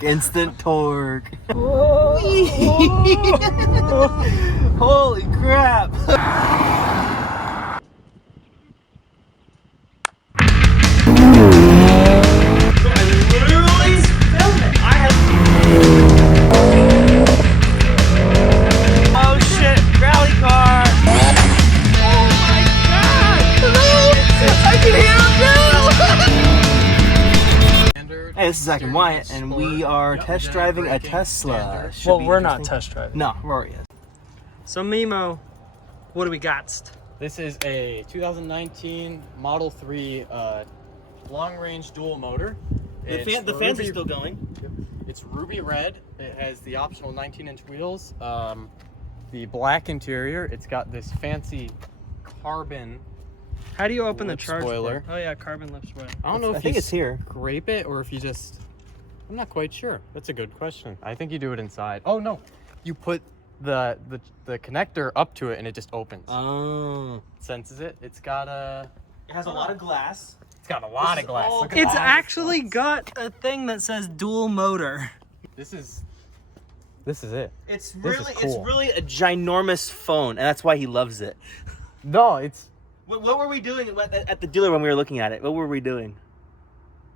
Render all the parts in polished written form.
torque, instant torque. Holy crap. Hey, this is Zach and Wyatt, and we are test driving a Tesla. Well, we're not test driving. No, Rory is. So, Mimo, what do we got? This is a 2019 Model 3 long-range dual motor. The fans are still going. It's ruby red. It has the optional 19-inch wheels. The black interior. It's got this fancy carbon. How do you open the lip charge spoiler. port? Oh yeah, carbon lip spoiler. I don't know if I think it's here. Scrape it or if you just. I'm not quite sure. That's a good question. I think you do it inside. Oh no, you put the connector up to it and it just opens. Oh. Senses it. It's got a. It has a lot of glass. It's got a lot of glass. Look at It's all these actually spots. got a thing that says dual motor. This is it. It's This really, is cool. it's really a ginormous phone, and that's why he loves it. No, it's. What were we doing at the dealer when we were looking at it? What were we doing?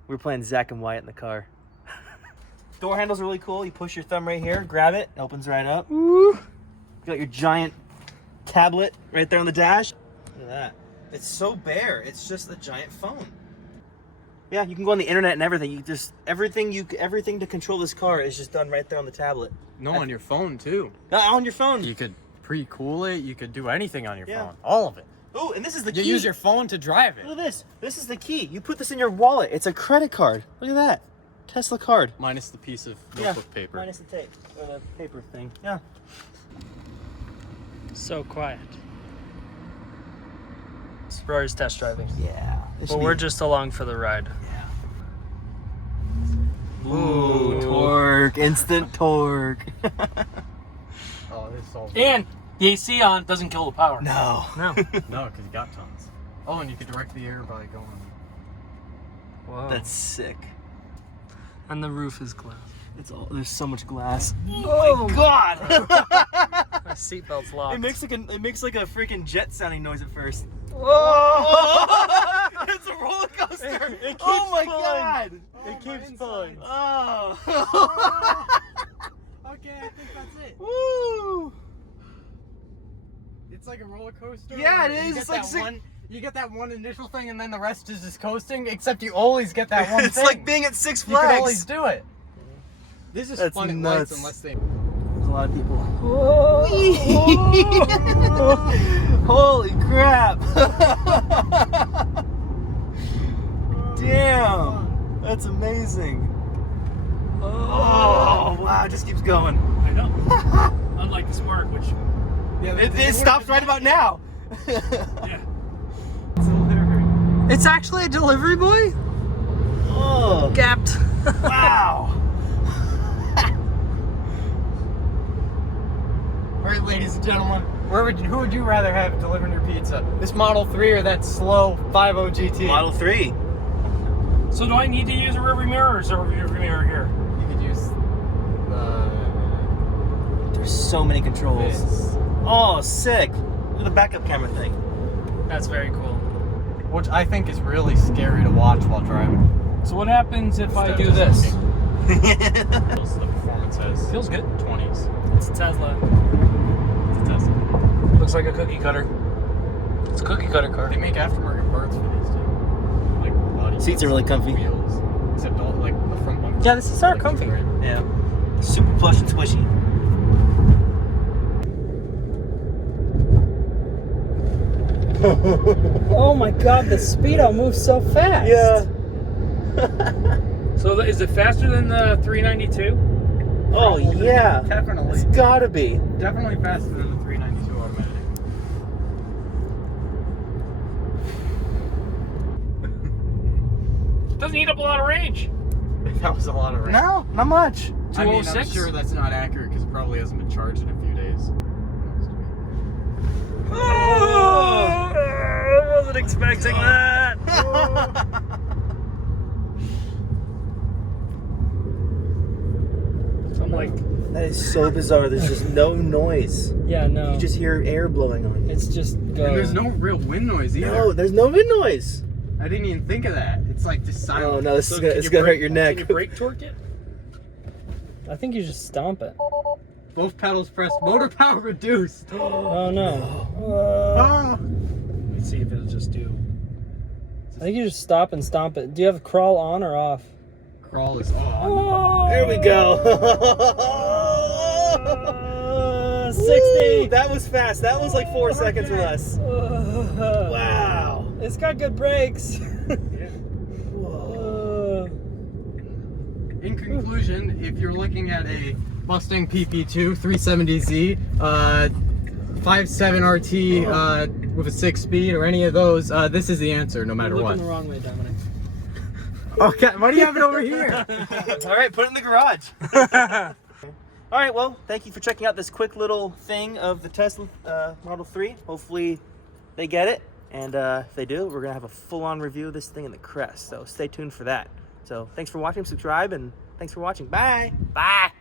We were playing Zach and Wyatt in the car. Door handle's really cool. You push your thumb right here, grab it, it opens right up. Woo. You got your giant tablet right there on the dash. Look at that. It's so bare. It's just a giant phone. Yeah, you can go on the internet and everything. You just everything to control this car is just done right there on the tablet. No, on your phone too. On your phone. You could pre-cool it. You could do anything on your Yeah. phone. All of it. Oh, and this is the You key. use your phone to drive it. Look at this. This is the key. You put this in your wallet. It's a credit card. Look at that. Tesla card. Minus the piece of Yeah, notebook paper. minus the tape or the paper thing. Yeah. So quiet. Rory's test driving. Yeah. Well, we're just along for the ride. Yeah. Ooh, torque, instant torque. Oh, this is all. And the AC on doesn't kill the power. No. No. No, because you got tons. Oh, and you could direct the air by going. Whoa. That's sick. And the roof is glass. It's all. There's so much glass. Oh my God. My seatbelt's locked. It makes like a freaking jet sounding noise at first. Whoa! It's a roller coaster. It keeps oh my pulling. God. It keeps pulling. Oh. Okay, I think that's it. Woo. It's like a roller coaster. Yeah, it You is. get It's like that one. You get that one initial thing, and then the rest is just coasting. Except you always get that one It's thing. like being at Six You can Flags. always do it. This is That's fun at nuts. lights unless they. There's a lot of people. Holy crap! Damn, that's amazing. Oh wow, it just keeps going. I know. Unlike the Spark, which Yeah, It stops right about now. yeah. It's actually a delivery boy? Oh, Gapped. wow. All right, ladies and gentlemen, who would you rather have delivering your pizza? This Model 3 or that slow 5.0 GT? Model 3. So do I need to use a rearview mirror or is there a rearview mirror here? You could use There's so many controls. this, Oh, sick. Look at the backup camera thing. That's very cool. which I think is really scary to watch while driving. So what happens if I do this? The performance has Feels good. 20s. It's a Tesla. It's a Tesla. Looks like a cookie cutter. It's a cookie cutter car. They make aftermarket parts for these too. Like body Seats are really comfy. wheels. Except all like the front one. Yeah, this is our comfy. Yeah. Super plush and squishy. Oh my god, the Speedo moves so fast. Yeah. So is it faster than the 392? Oh, yeah. Definitely. It's gotta be. Definitely faster than the 392 automatic. Doesn't eat up a lot of range. That was a lot of range. No, not much. I mean, I'm 206? sure that's not accurate because it probably hasn't been charged in a few days. I wasn't expecting that. like, That is so bizarre. There's just no noise. yeah, no. You just hear air blowing on you. It's just go. And there's no real wind noise either. No, there's no wind noise. I didn't even think of that. It's like just silent. Oh no, this So is gonna, can it's you gonna hurt brake- your neck. Can you brake torque it? I think you just stomp it. Both pedals pressed. Motor power reduced. Oh no. Oh. Let me see if it'll just do. I think you just stop and stomp it. Do you have crawl on or off? Crawl is on. There we go. 60. That was fast. That was like 4 seconds or less. Wow. It's got good brakes. In conclusion, if you're looking at a Mustang PP2 370Z, 5.7 RT with a 6-speed or any of those, this is the answer no matter Looking what. the wrong way, Dominic. Okay, why do you have it over here? All right, put it in the garage. All right, well, thank you for checking out this quick little thing of the Tesla Model 3. Hopefully they get it. And if they do, we're going to have a full-on review of this thing in the Crest. So stay tuned for that. So thanks for watching, subscribe, and thanks for watching. Bye. Bye.